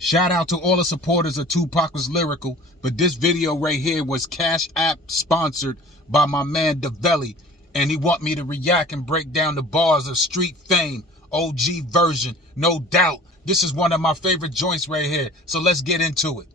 Shout out to all the supporters of Tupac Was Lyrical, but this video right here was Cash App sponsored by my man Dhaveli, and he want me to react and break down the bars of Street Fame, OG version, no doubt. This is one of my favorite joints right here, so let's get into it.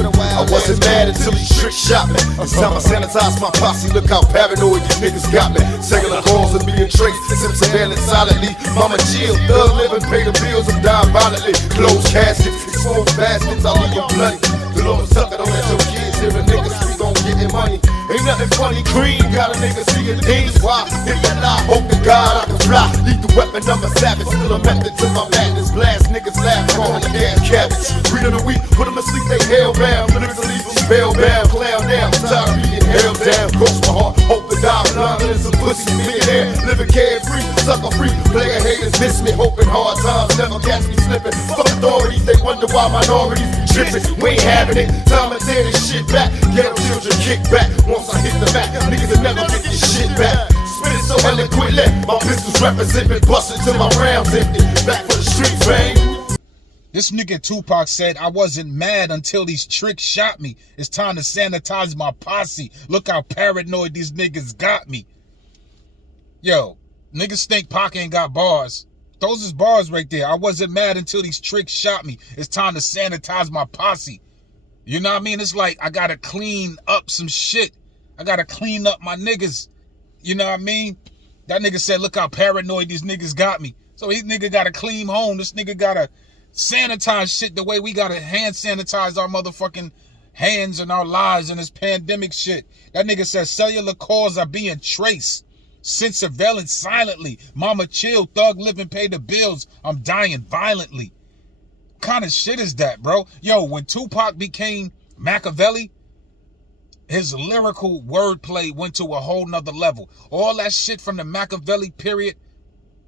I wasn't mad until he trick shot me. This time I sanitized my posse. Look how paranoid these niggas got me. Cellular calls and being traced. Sim surveillance silently. Mama chill, thug living, pay the bills, I'm dying violently. Closed caskets, exposed baskets, I leave them bloody. The Lord's tucker, don't let your kids hear a nigga speak on getting money. Ain't nothing funny, green, got a nigga seeing things. Why? Hit the lie, hope to God I can fly. Lethal weapon, I'm a savage, still a method to my madness. Blast niggas laugh, calling the damn cabbage. Read of the week, put them to sleep, they hellbound. Lyrics leave them spellbound, clown down. Tired of being held down, cross my heart, hope to die blind. And some pussy millionaire, living carefree, sucker free. Player haters miss me, hoping hard times never catch me slipping. Fuck authorities, they wonder why minorities be tripping. We ain't having it, time to tear this shit back. Ghetto children kick back. Once I hit the back, niggas will never get this shit back. Spit it so eloquently, my pistols represent me, bustin' till my rounds empty. Back for the street fame. This nigga Tupac said, I wasn't mad until these tricks shot me. It's time to sanitize my posse. Look how paranoid these niggas got me. Yo, niggas think Pac ain't got bars. Those is bars right there. I wasn't mad until these tricks shot me. It's time to sanitize my posse. You know what I mean? It's like I gotta clean up some shit. I gotta clean up my niggas. You know what I mean? That nigga said, look how paranoid these niggas got me. So these nigga gotta clean home. This nigga gotta sanitize shit the way we gotta hand sanitize our motherfucking hands and our lives in this pandemic shit. That nigga said cellular calls are being traced. Send surveillance silently. Mama chill, thug living, pay the bills. I'm dying violently. What kind of shit is that, bro? Yo, when Tupac became Makaveli, his lyrical wordplay went to a whole nother level. All that shit from the Makaveli period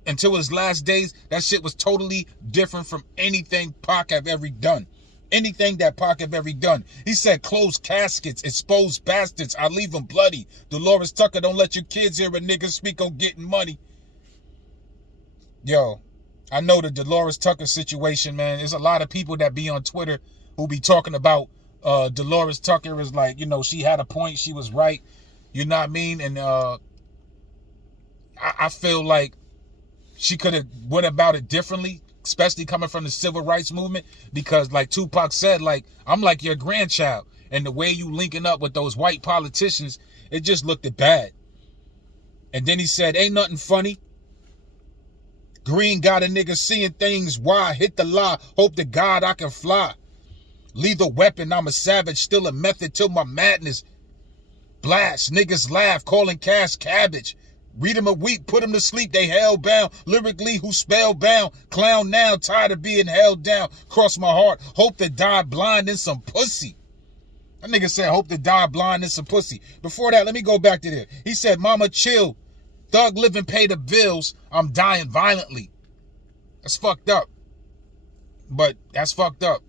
until his last days, that shit was totally different from anything Pac have ever done. Anything that Pac have ever done. He said, closed caskets, exposed bastards, I leave them bloody. Dolores Tucker, don't let your kids hear a nigga speak on getting money. Yo, I know the Dolores Tucker situation, man. There's a lot of people that be on Twitter who be talking about Dolores Tucker is like, you know, she had a point, she was right. You know what I mean? And I feel like she could have went about it differently, especially coming from the civil rights movement, because like Tupac said, like, I'm like your grandchild, and the way you linking up with those white politicians, it just looked bad. And then he said, ain't nothing funny. Green got a nigga seeing things. Why? Hit the lie. Hope to God I can fly. Lethal weapon. I'm a savage. Still a method till my madness. Blast. Niggas laugh. Calling cash cabbage. Read them a week. Put them to sleep. They hellbound. Lyrically who spellbound. Clown now. Tired of being held down. Cross my heart. Hope to die blind in some pussy. That nigga said hope to die blind in some pussy. Before that, let me go back to there. He said, mama chill. Thug living, pay the bills. I'm dying violently. That's fucked up. But that's fucked up.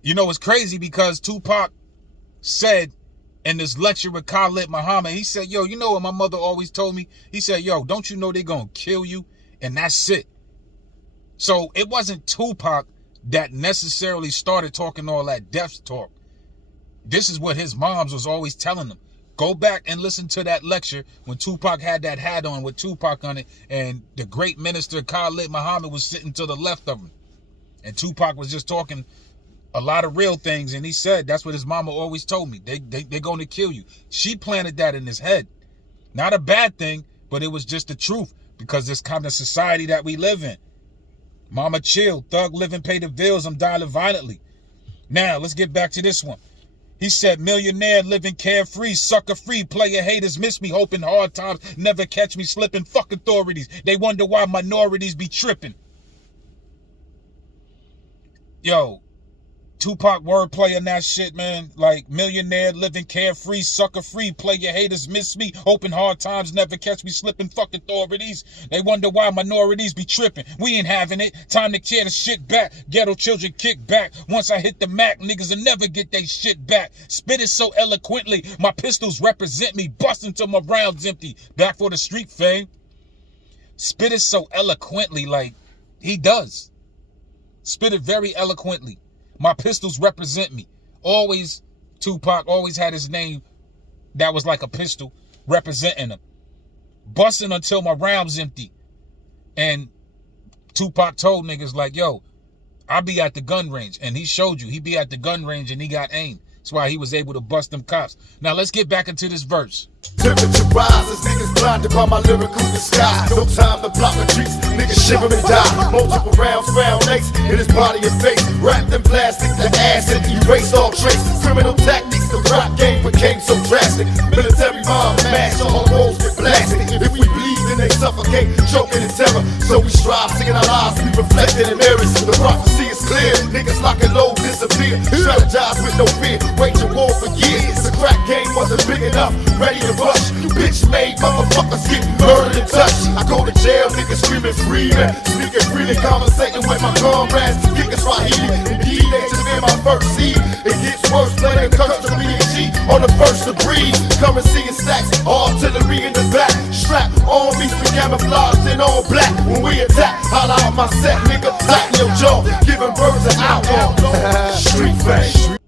You know, it's crazy because Tupac said in this lecture with Khalid Muhammad, he said, yo, you know what my mother always told me? He said, yo, don't you know they gonna kill you? And that's it. So it wasn't Tupac that necessarily started talking all that death talk. This is what his moms was always telling him. Go back and listen to that lecture when Tupac had that hat on with Tupac on it, and the great minister Khalid Muhammad was sitting to the left of him. And Tupac was just talking a lot of real things, and he said, that's what his mama always told me. They're going to kill you. She planted that in his head. Not a bad thing, but it was just the truth, because this kind of society that we live in. Mama chill, thug living, pay the bills, I'm dying violently. Now, let's get back to this one. He said, millionaire living carefree, sucker free, player haters miss me, hoping hard times never catch me slipping. Fuck authorities, they wonder why minorities be tripping. Yo, Tupac wordplay on that shit, man. Like, millionaire living carefree, sucker free, player haters miss me, hoping hard times never catch me slipping. Fuck authorities, they wonder why minorities be tripping. We ain't having it, time to tear the shit back. Ghetto children kick back. Once I hit the Mac, niggas will never get they shit back. Spit it so eloquently, my pistols represent me, busting till my rounds empty. Back for the street fame. Spit it so eloquently, like he does. Spit it very eloquently. My pistols represent me. Always, Tupac always had his name that was like a pistol representing him. Busting until my round's empty. And Tupac told niggas like, yo, I be at the gun range. And he showed you, he be at the gun range and he got aim. That's why he was able to bust them cops. Now let's get back into this verse. Temperature rises, niggas blinded by my lyrical disguise. No time to block retreats, niggas shiver and die. Multiple rounds found lace in his body and face. Wrapped in plastic, the acid erased all traces. Criminal tactics, the rap game became so drastic. Military mind mash, all walls get blasted. If we bleed, then they suffocate, choking in terror. So we strive, singing our lives, we reflected in mirrors. The prophecy is clear, niggas lock and load, disappear. Strategize with no fear, wage a war for years. The crack game wasn't big enough, ready to rush. Bitch made motherfuckers get murdered and touched. I go to jail, niggas screaming free, man. Speaking freely, conversating with my comrades. Kicking Swahili, indeed, they just been my first seed. It gets worse, playing curse to B&G on the first degree. Currency and stacks, artillery in the back. Strap on me, we camouflaged in all black. When we attack, holla out my set, nigga, tighten your jaw. Giving birth to outlaw. Street fame.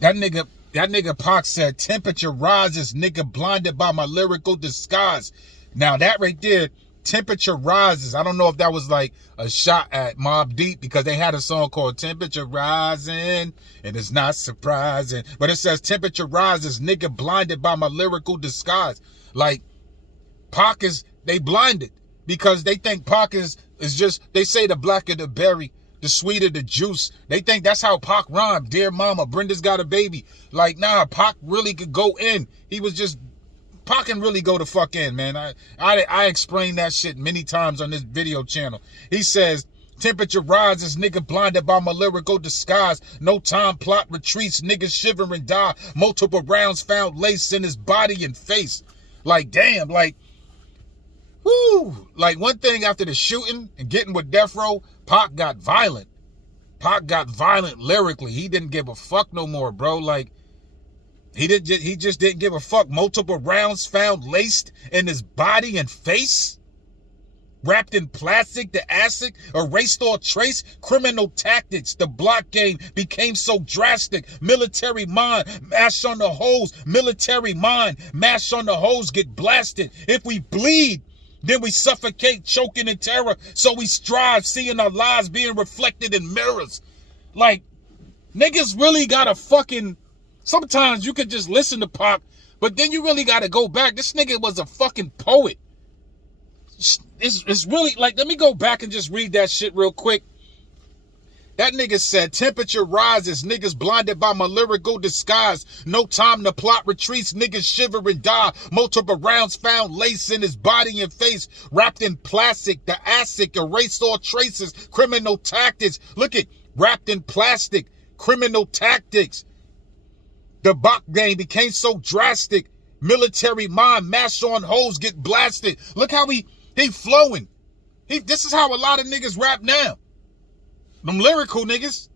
That nigga Pac said, temperature rises, nigga blinded by my lyrical disguise. Now that right there, temperature rises. I don't know if that was like a shot at Mobb Deep because they had a song called Temperature Rising and it's not surprising. But it says temperature rises, nigga blinded by my lyrical disguise. Like Pac they blinded because they think Pac is just, they say the blacker the berry, the sweeter the juice. They think that's how Pac rhymed. Dear mama, Brenda's got a baby. Like, nah, Pac really could go in. He was just, Pac can really go the fuck in, man. I explained that shit many times on this video channel. He says, temperature rises, nigga blinded by my lyrical disguise. No time, plot retreats, niggas shiver and die. Multiple rounds found lace in his body and face. Like, damn, like, whoo. Like, one thing after the shooting and getting with Death Row, Pac got violent. Pac got violent lyrically. He didn't give a fuck no more, bro. Like, he just didn't give a fuck. Multiple rounds found laced in his body and face. Wrapped in plastic, the acid erased all trace. Criminal tactics, the block game became so drastic. Military mind, mash on the hoes. Military mind, mash on the hoes, get blasted. If we bleed, then we suffocate, choking in terror. So we strive, seeing our lives being reflected in mirrors. Like, niggas really gotta fucking, sometimes you could just listen to Pac, but then you really gotta go back. This nigga was a fucking poet. It's really, like, let me go back and just read that shit real quick. That nigga said, temperature rises, niggas blinded by my lyrical disguise. No time to plot retreats, niggas shiver and die. Multiple rounds found lace in his body and face. Wrapped in plastic, the acid erased all traces. Criminal tactics, look at, wrapped in plastic. Criminal tactics. The Bach game became so drastic. Military mind, mash on hoes, get blasted. Look how he flowing. This is how a lot of niggas rap now. Them lyrical niggas.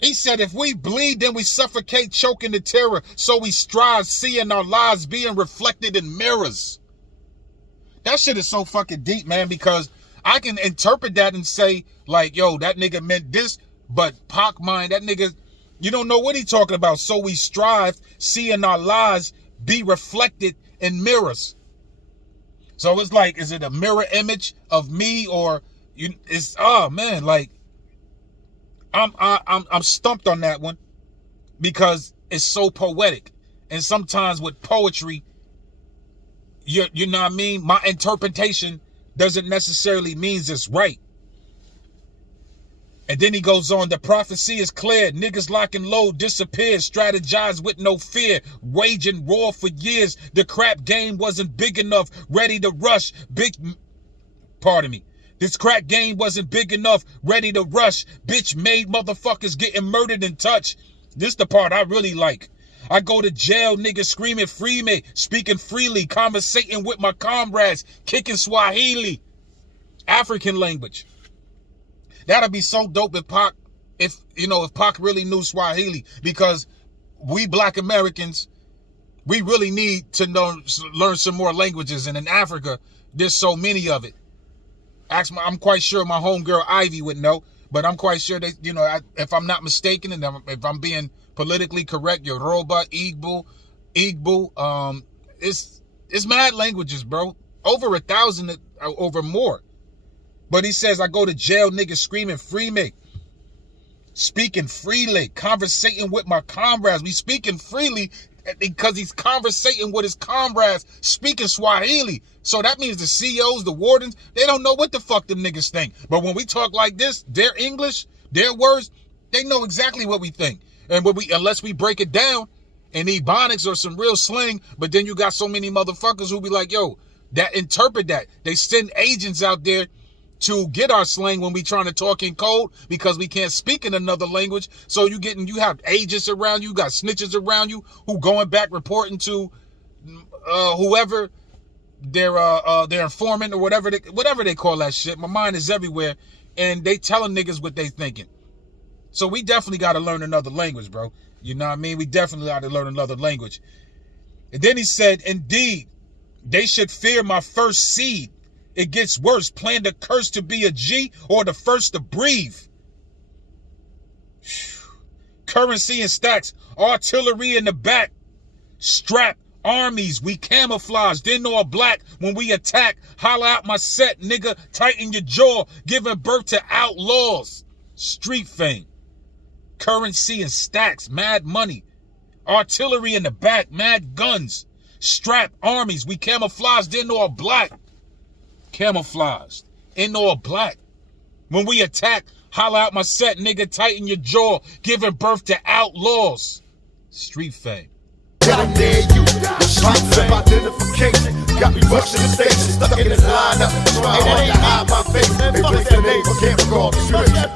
He said, if we bleed, then we suffocate, choking the terror. So we strive, seeing our lives being reflected in mirrors. That shit is so fucking deep, man, because I can interpret that and say, like, yo, that nigga meant this, but Pac mind, that nigga, you don't know what he talking about. So we strive, seeing our lives be reflected in mirrors. So it's like, is it a mirror image of me, or it's, oh man, like, I'm stumped on that one because it's so poetic. And sometimes with poetry, you know what I mean? My interpretation doesn't necessarily means it's right. And then he goes on, the prophecy is clear. Niggas lock and load, disappear, strategize with no fear, waging war for years. The crap game wasn't big enough, ready to rush. Pardon me. This crack game wasn't big enough, ready to rush. Bitch made motherfuckers getting murdered and touched. This the part I really like. I go to jail, niggas screaming free me, speaking freely, conversating with my comrades, kicking Swahili, African language. That'd be so dope if Pac, if Pac really knew Swahili, because we Black Americans, we really need to learn some more languages, and in Africa, there's so many of it. I'm quite sure my homegirl Ivy would know, but I'm quite sure they, you know, if I'm not mistaken, and if I'm being politically correct, Yoruba, Igbo, it's mad languages, bro. Over 1,000, over more. But he says, I go to jail, niggas screaming, free me. Speaking freely, conversating with my comrades. We speaking freely because he's conversating with his comrades, speaking Swahili. So that means the COs, the wardens, they don't know what the fuck them niggas think. But when we talk like this, their English, their words, they know exactly what we think. And unless we break it down in Ebonics or some real slang, but then you got so many motherfuckers who be like, yo, that interpret that. They send agents out there to get our slang when we trying to talk in code because we can't speak in another language. So you have agents around you, got snitches around you who going back reporting to whoever their informant or whatever they call that shit. My mind is everywhere, and they telling niggas what they thinking. So we definitely got to learn another language, bro. You know what I mean? We definitely got to learn another language. And then he said, indeed, they should fear my first seed. It gets worse. Plan the curse to be a G or the first to breathe. Currency and stacks. Artillery in the back. Strap. Armies. We camouflage. Then all black when we attack. Holla out my set, nigga. Tighten your jaw. Giving birth to outlaws. Street fame. Currency and stacks. Mad money. Artillery in the back. Mad guns. Strap. Armies. We camouflage. Then all black. Camouflaged in all black. When we attack, holla out my set, nigga, tighten your jaw, giving birth to outlaws. Street fame. Got him near you, the streets of identification. Got me rushing the station, stuck in this lineup, trying hard to hide my face. They place their name, but can't recall the description.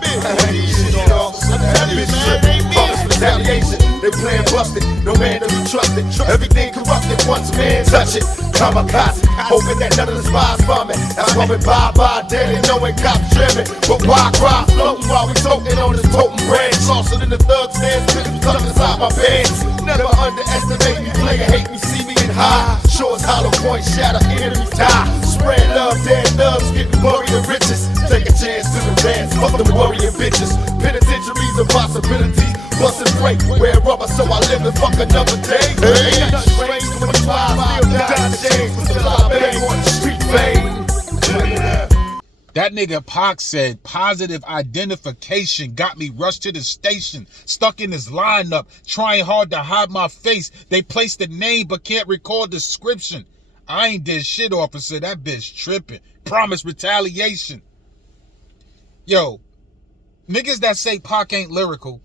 Promise retaliation, they playing busted, no man to be trusted. Everything corrupted, once man touch it. Kamikaze, hoping that none of the spies find me. That's why we bye daily, knowing cops trimming. But why cry floating while we toting on this potent branch? Saucer in the thug stands, bitches tucked inside my pants. Never underestimate me, player hate me, see me in high. Sure as hollow points shatter, enemies die. Spread love, dead thugs, getting buried in riches. Take a chance to the dance, fuck them worrying bitches. Penitentiaries a possibility, bustin' break. Wear rubber so I live and fuck another day. Ain't nothing strange when you fly, still down the shades, but still I bang on the street fame. That nigga Pac said, positive identification got me rushed to the station, stuck in this lineup, trying hard to hide my face. They placed the name but can't recall description. I ain't did shit, officer. That bitch tripping. Promise retaliation. Yo, niggas that say Pac ain't lyrical,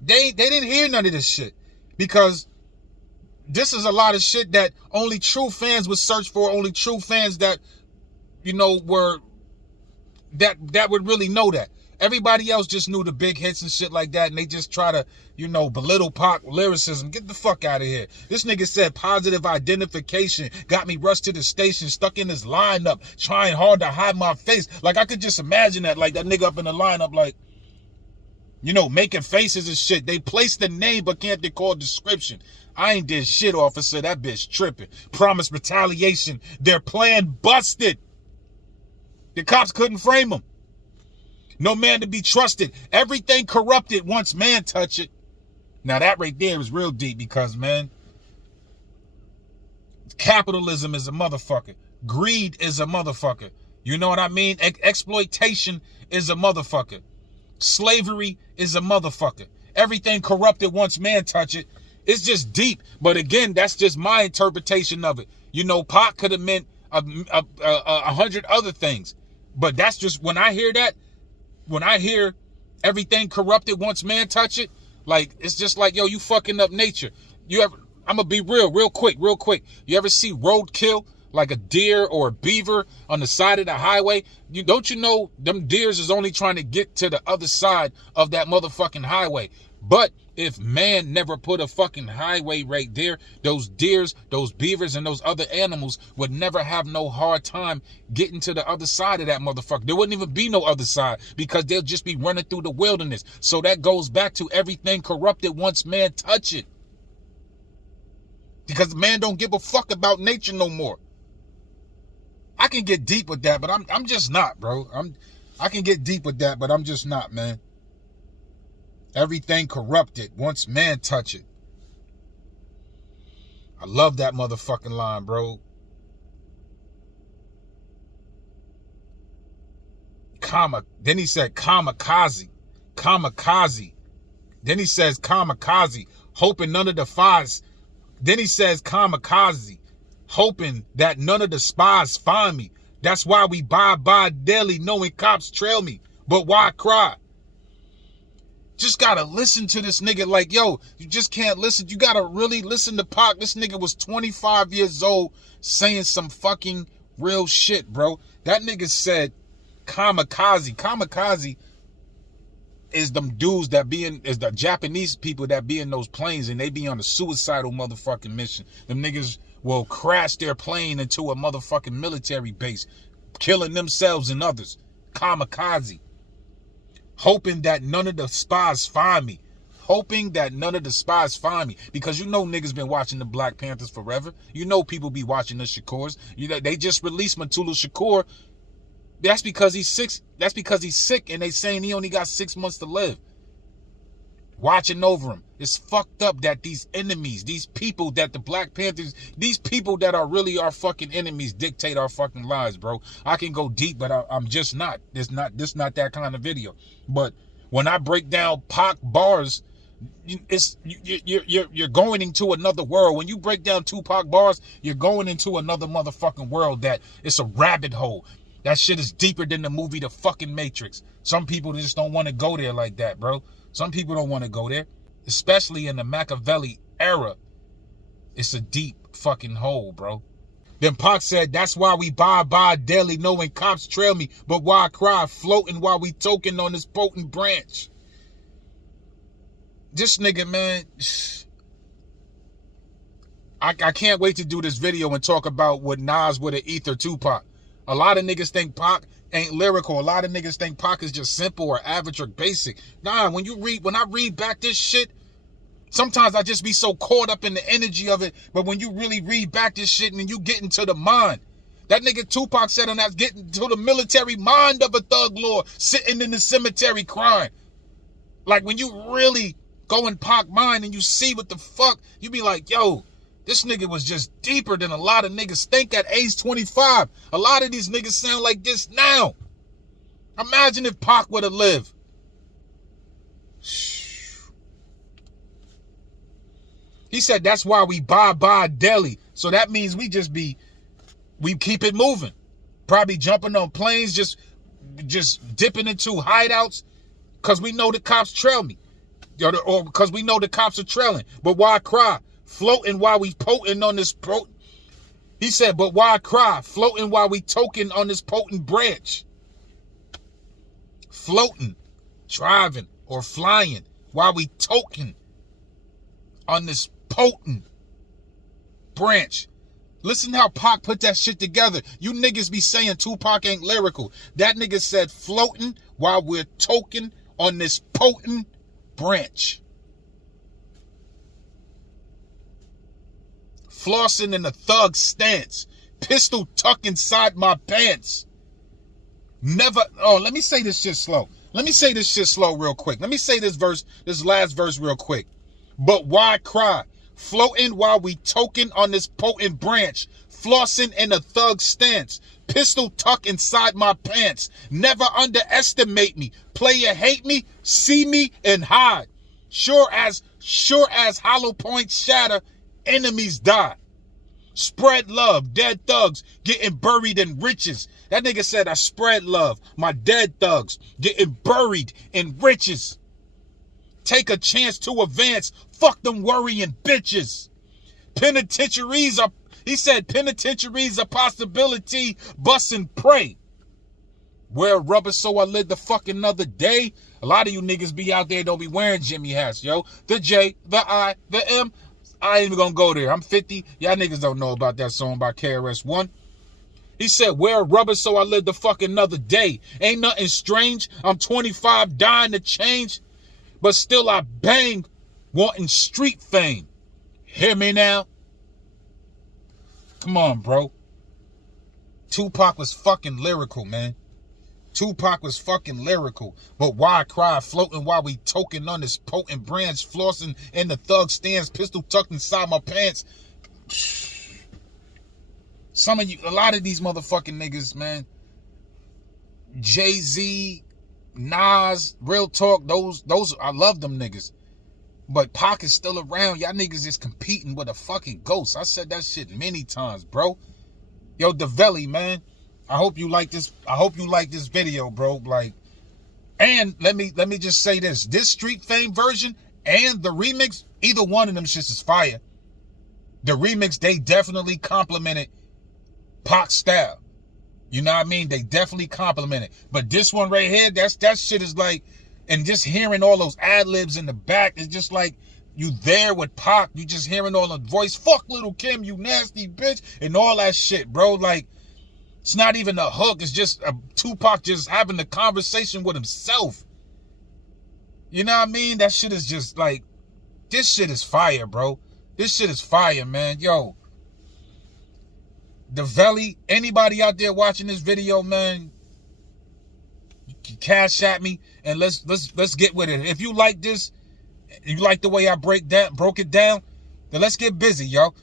they didn't hear none of this shit. Because this is a lot of shit that only true fans would search for, only true fans that, you know, were... that would really know that. Everybody else just knew the big hits and shit like that, and they just try to, you know, belittle Pac lyricism. Get the fuck out of here. This nigga said positive identification got me rushed to the station, stuck in this lineup, trying hard to hide my face. Like, I could just imagine that, like, that nigga up in the lineup, like, you know, making faces and shit. They placed the name but can't recall description. I ain't did shit, officer. That bitch tripping. Promise retaliation. Their plan busted. The cops couldn't frame him. No man to be trusted. Everything corrupted once man touch it. Now that right there is real deep because, man, capitalism is a motherfucker. Greed is a motherfucker. You know what I mean? Exploitation is a motherfucker. Slavery is a motherfucker. Everything corrupted once man touch it. It's just deep. But again, that's just my interpretation of it. You know, Pac could have meant 100 other things. But that's just, when I hear that, when I hear everything corrupted once man touch it, like, it's just like, yo, you fucking up nature. You ever, I'm gonna be real quick. You ever see roadkill, like a deer or a beaver on the side of the highway? Don't you know them deers is only trying to get to the other side of that motherfucking highway? But if man never put a fucking highway right there, those deers, those beavers, and those other animals would never have no hard time getting to the other side of that motherfucker. There wouldn't even be no other side because they'll just be running through the wilderness. So that goes back to everything corrupted once man touch it. Because man don't give a fuck about nature no more. I can get deep with that, but I'm just not, bro. I can get deep with that, but I'm just not, man. Everything corrupted once man touch it. I love that motherfucking line, bro. Then he said kamikaze. Kamikaze. Then he says kamikaze, hoping none of the spies. Then he says kamikaze, hoping that none of the spies find me. That's why we bye daily, knowing cops trail me. But why cry? Just gotta listen to this nigga like, yo, you just can't listen. You gotta really listen to Pac. This nigga was 25 years old saying some fucking real shit, bro. That nigga said kamikaze. Kamikaze is them dudes that is the Japanese people that be in those planes and they be on a suicidal motherfucking mission. Them niggas will crash their plane into a motherfucking military base, killing themselves and others. Kamikaze. Hoping that none of the spies find me. Hoping that none of the spies find me. Because you know niggas been watching the Black Panthers forever. You know people be watching the Shakurs. You know, they just released Mutulu Shakur. That's because he's sick. That's because he's sick and they saying he only got 6 months to live. Watching over him. It's fucked up that these enemies, these people that the Black Panthers, these people that are really our fucking enemies dictate our fucking lives, bro. I can go deep, but I'm just not. This not that kind of video. But when I break down Pac bars, you're going into another world. When you break down Tupac bars, you're going into another motherfucking world that it's a rabbit hole. That shit is deeper than the movie The fucking Matrix. Some people just don't want to go there like that, bro. Some people don't want to go there. Especially in the Makaveli era. It's a deep fucking hole, bro. Then Pac said, that's why we bye daily, knowing cops trail me. But why cry, floating while we token on this potent branch? This nigga, man. I can't wait to do this video and talk about what Nas would have ether Tupac. A lot of niggas think Pac ain't lyrical. A lot of niggas think Pac is just simple or average or basic. Nah, when I read back this shit, sometimes I just be so caught up in the energy of it. But when you really read back this shit and you get into the mind, that nigga Tupac said on that, getting to the military mind of a thug lord, sitting in the cemetery crying. Like when you really go in Pac mind and you see what the fuck, you be like, yo, this nigga was just deeper than a lot of niggas think at age 25. A lot of these niggas sound like this now. Imagine if Pac would have lived. He said that's why we bye daily. So that means we keep it moving. Probably jumping on planes, just dipping into hideouts because we know the cops trail me. Or because we know the cops are trailing. But why cry? Floating while we potent on this He said, but why cry? Floating while we token on this potent branch. Floating, driving, or flying while we token on this potent branch. Listen how Pac put that shit together. You niggas be saying Tupac ain't lyrical. That nigga said floating while we're token on this potent branch. Flossing in a thug stance. Pistol tucked inside my pants. Let me say this shit slow. Real quick. Let me say this last verse real quick. But why cry? Floating while we token on this potent branch. Flossing in a thug stance. Pistol tucked inside my pants. Never underestimate me. Player hate me, see me, and hide. Sure as hollow points shatter, enemies die. Spread love, dead thugs getting buried in riches. That nigga said I spread love, my dead thugs getting buried in riches. Take a chance to advance, fuck them worrying bitches. Penitentiaries are a possibility, bust and pray. Wear rubber so I live the fucking another day. A lot of you niggas be out there don't be wearing Jimmy hats, yo. The J, the I, the M. I ain't even gonna go there. I'm 50. Y'all niggas don't know about that song by KRS-One. He said, wear rubber so I live the fucking another day. Ain't nothing strange. I'm 25, dying to change. But still I bang, wanting street fame. Hear me now? Come on, bro. Tupac was fucking lyrical, man. Tupac was fucking lyrical. But why cry floating while we toking on this potent branch, flossing in the thug stands, pistol tucked inside my pants? Some of you, a lot of these motherfucking niggas, man. Jay-Z, Nas, real talk, those, I love them niggas. But Pac is still around. Y'all niggas is competing with a fucking ghost. I said that shit many times, bro. Yo, Dhaveli, man. I hope you like this. I hope you like this video, bro. Like, and let me just say this. This Street Fame version and the remix, either one of them shits is fire. The remix, they definitely complimented Pac's style. You know what I mean? They definitely complimented. But this one right here, that shit is like, and just hearing all those ad-libs in the back, it's just like you there with Pac, you just hearing all the voice, fuck Little Kim, you nasty bitch, and all that shit, bro. Like, it's not even a hook. It's just a Tupac just having the conversation with himself. You know what I mean? That shit is just like, this shit is fire, bro. This shit is fire, man. Yo, Dhaveli, anybody out there watching this video, man, you can cash at me and let's get with it. If you like this, you like the way I broke it down, then let's get busy, yo.